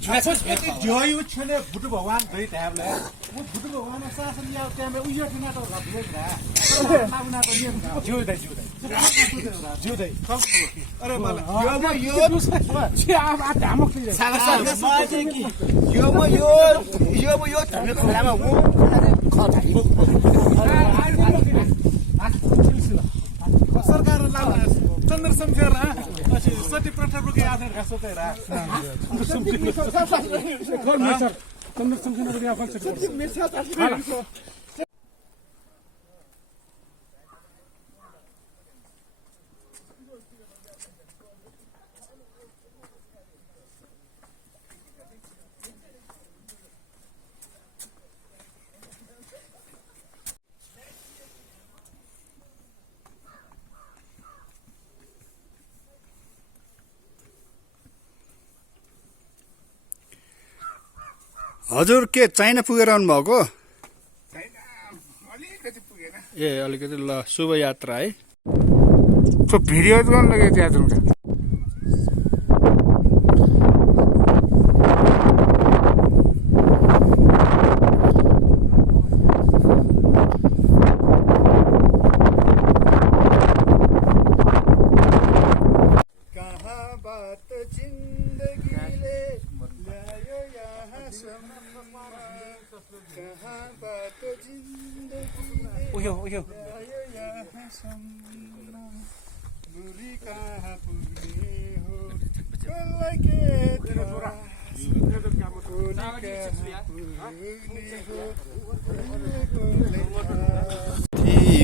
जो यू छने बुद्ध भगवान गई टाइम ले वो बुद्ध भगवान शासन या टाइम में उयो ठना तो रब ले रहा नाउना तो नियम जिउ दे अरे मला यो अब आ धामक ले सागा कि यो धर्म खोलामा हो खथाई सरकार लाउना चन्द्र शमशेर सती प्रथा रुके आधार का सोते रहा कौन है सर चन्द्र शमशेर रुके आफन से मेरे साथ आके हजुर के चाइना पुगेर आउनु भएको ए अलिकति ल शुभ यात्रा है तो भिडियो गर्न लगे त्यहाँ तुमका उयो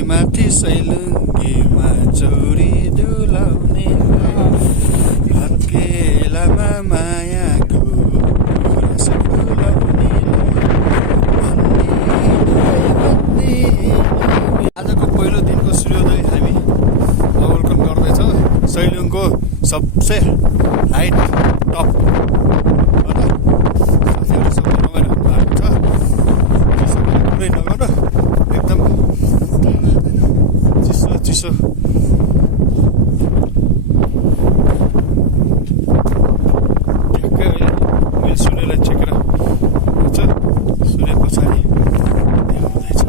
माथि सैलुङ्गीमा चौरी डुलाउने हत्केलामा मायाको रस फुलाउने आजको पहिलो दिनको सूर्योदय हामी अवलोकन गर्दैछौँ सैलुङको सबसे हाइट टप साथीहरू सबै रमाइलो हुनुभएको छ कुरै नगर्नु एकदम चिसो चिसो ठ्याक्कै अहिले मैले सूर्यलाई छेकेर हुन्छ सूर्य पछाडि देखाउँदैछ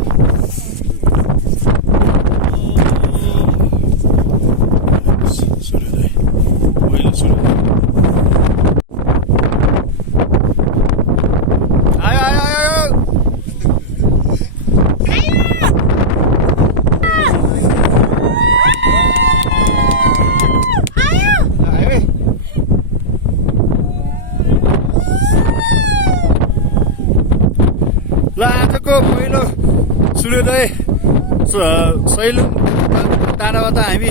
सूर्योदय पहिलो सूर्योदय आयो आयो आयो ल आजको पहिलो सूर्योदय सैलुङ टाढाबाट हामी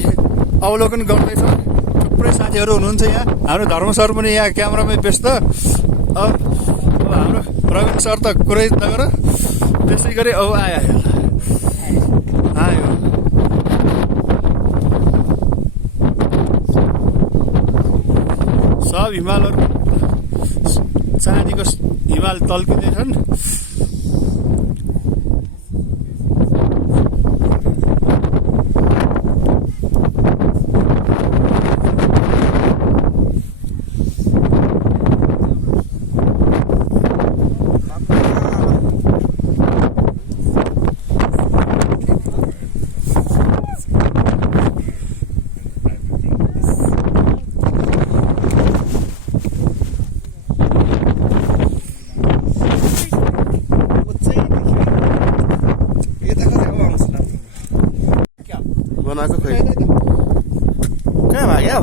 अवलोकन गर्दैछौँ थुप्रै साथीहरू हुनुहुन्छ यहाँ हाम्रो धर्म सर पनि यहाँ क्यामेरामै व्यस्त अब हाम्रो प्रवीण सर त कुरै नगर त्यसै गरी अब आयो आयो सब हिमालहरू चाँदीको हिमाल तल्किँदैछन् बनाएको खोइ कहाँ भाग्यो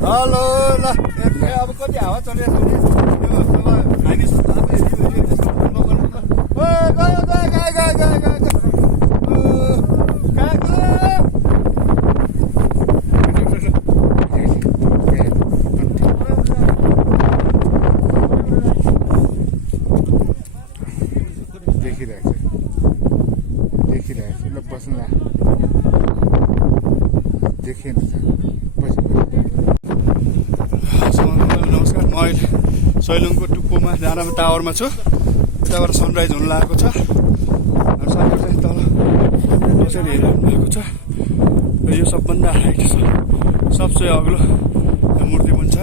हेलो ल अब कति हावा चलिरहेको छ देखिरहेको छ ल बस्नु ला देखिएन नमस्कार, म अहिले सैलुङको टुप्पोमा जाँदामा टावरमा छु। यताबाट सनराइज हुन लागेको छ। साथीहरू चाहिँ तल यसरी हेरिरहनु भएको छ र यो सबभन्दा हाइट छ, सबसे अग्लो मूर्ति पनि छ।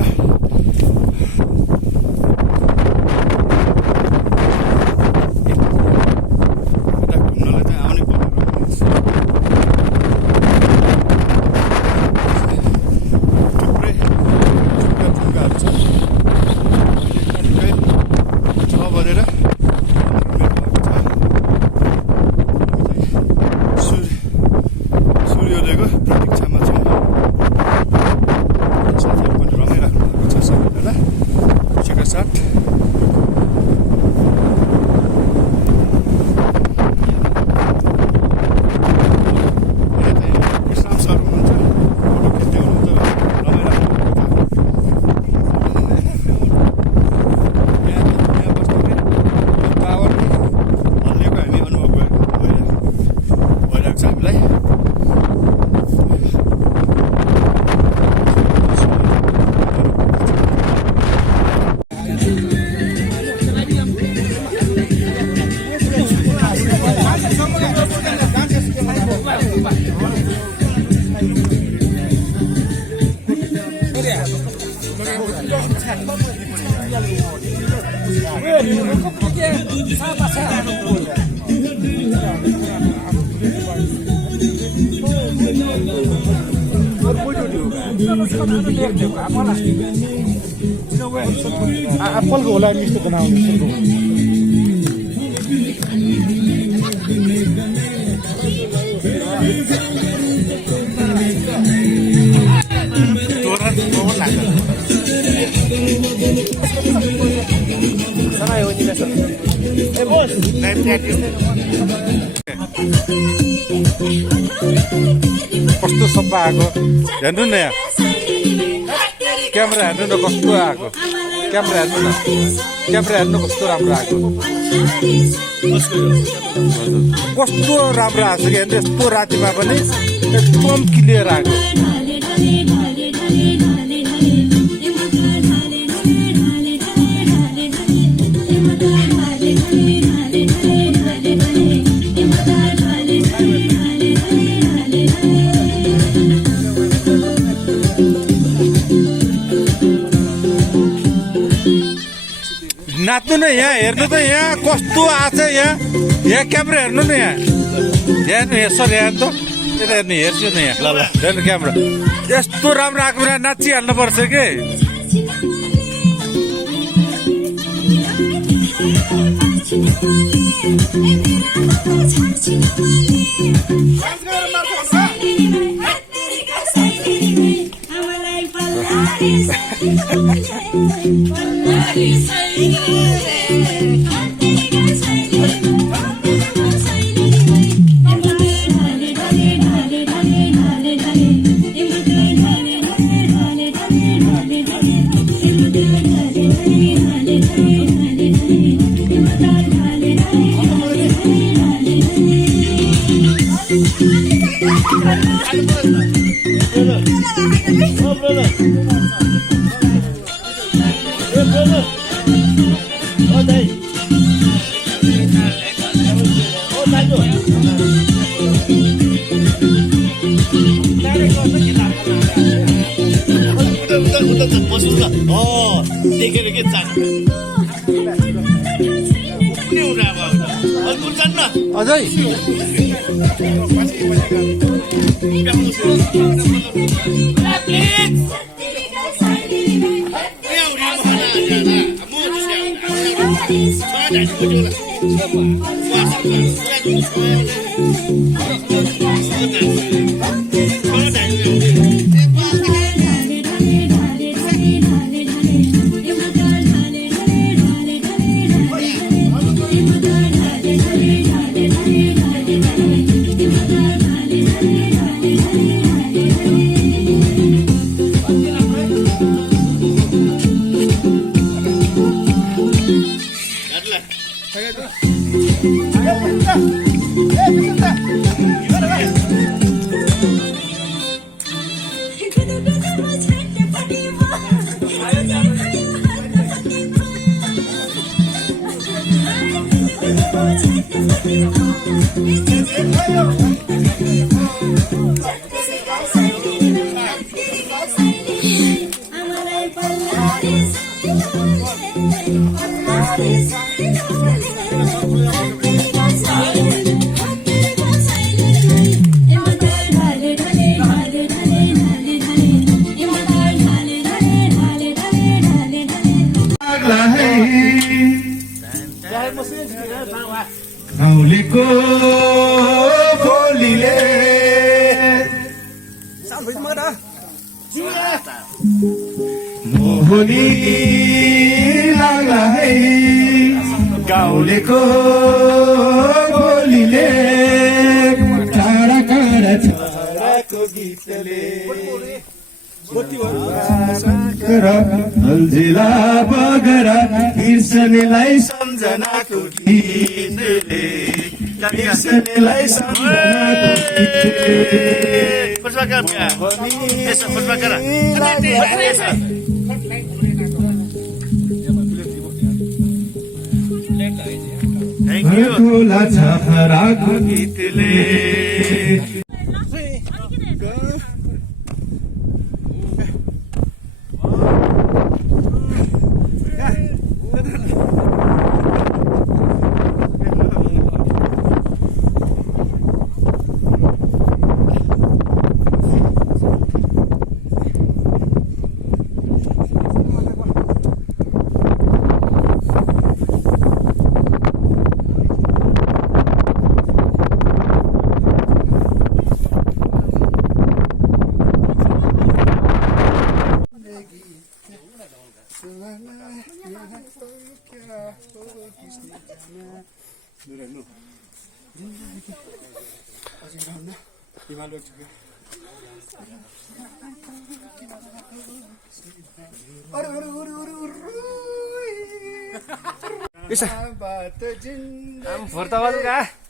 यता घुम्नलाई चाहिँ आउनै पर्ने थुप्रै ढुङ्गाहरू छ। 6 बजेर सूर्योदयको प्रतीक्षामा छौँ। साथीहरू पनि रमाइराख्नु भएको छ सबैजना खुसीका साथ। विश्राम सर हुनुहुन्छ, फोटो खिच्दै हुनुहुन्छ, रमाइराख्नु यहाँ बस्दाखेरि टावर हल्लिएको हामी अनुभव भइरहेको छ हामीलाई। एप्पलको होला मिठो बनाउने कस्तो सफा आएको हेर्नु न यहाँ क्यामेरा हेर्नु न कस्तो आएको क्यामेरा हेर्नु कस्तो राम्रो आएको कस्तो राम्रो आएको छ कि यस्तो रातिमा पनि एकदम क्लियर आएको नाच्नु न यहाँ हेर्नु त यहाँ कस्तो आछ यहाँ क्यामेरा हेर्नु न यहाँ हेर्नु सर यहाँ त यता हेर्नु हेर्छु न यहाँ ल हेर्नु क्यामेरा यस्तो राम्रो आएको बेला नाचिहाल्नु पर्छ कि देखेर के अझै औलेको बोलीले मोहनी लाग्ला है गाउँलेको बोलीले टाढा टाढा छोराको गीतले अल्झिला बगरा बिर्सनेलाई सम्झनाको गीतले बिर्सनेलाई सम्झनाको ठुला छहराको गीतले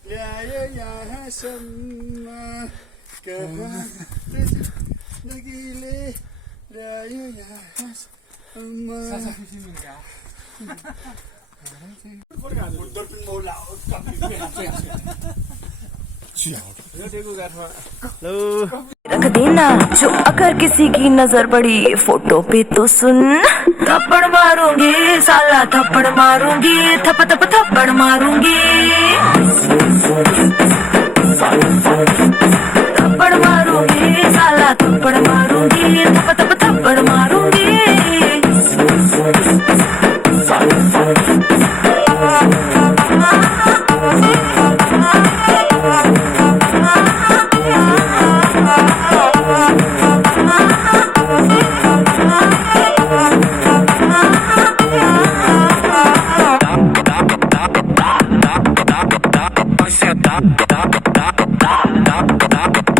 ल्यायो यहाँसम्म जिन्दगीले ल्यायो यहाँसम्म रख देना जो अगर किसी की नजर पड़ी फोटो पे तो सुन थप्पड़ मारूंगी साला थप्पड़ मारूंगी थप थप थप्पड़ मारूंगी थप्पड़ मारूंगी साला थप्पड़ मारूंगी थप थप थप्पड़ मारूंगी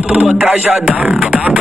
Tô atrás já dá.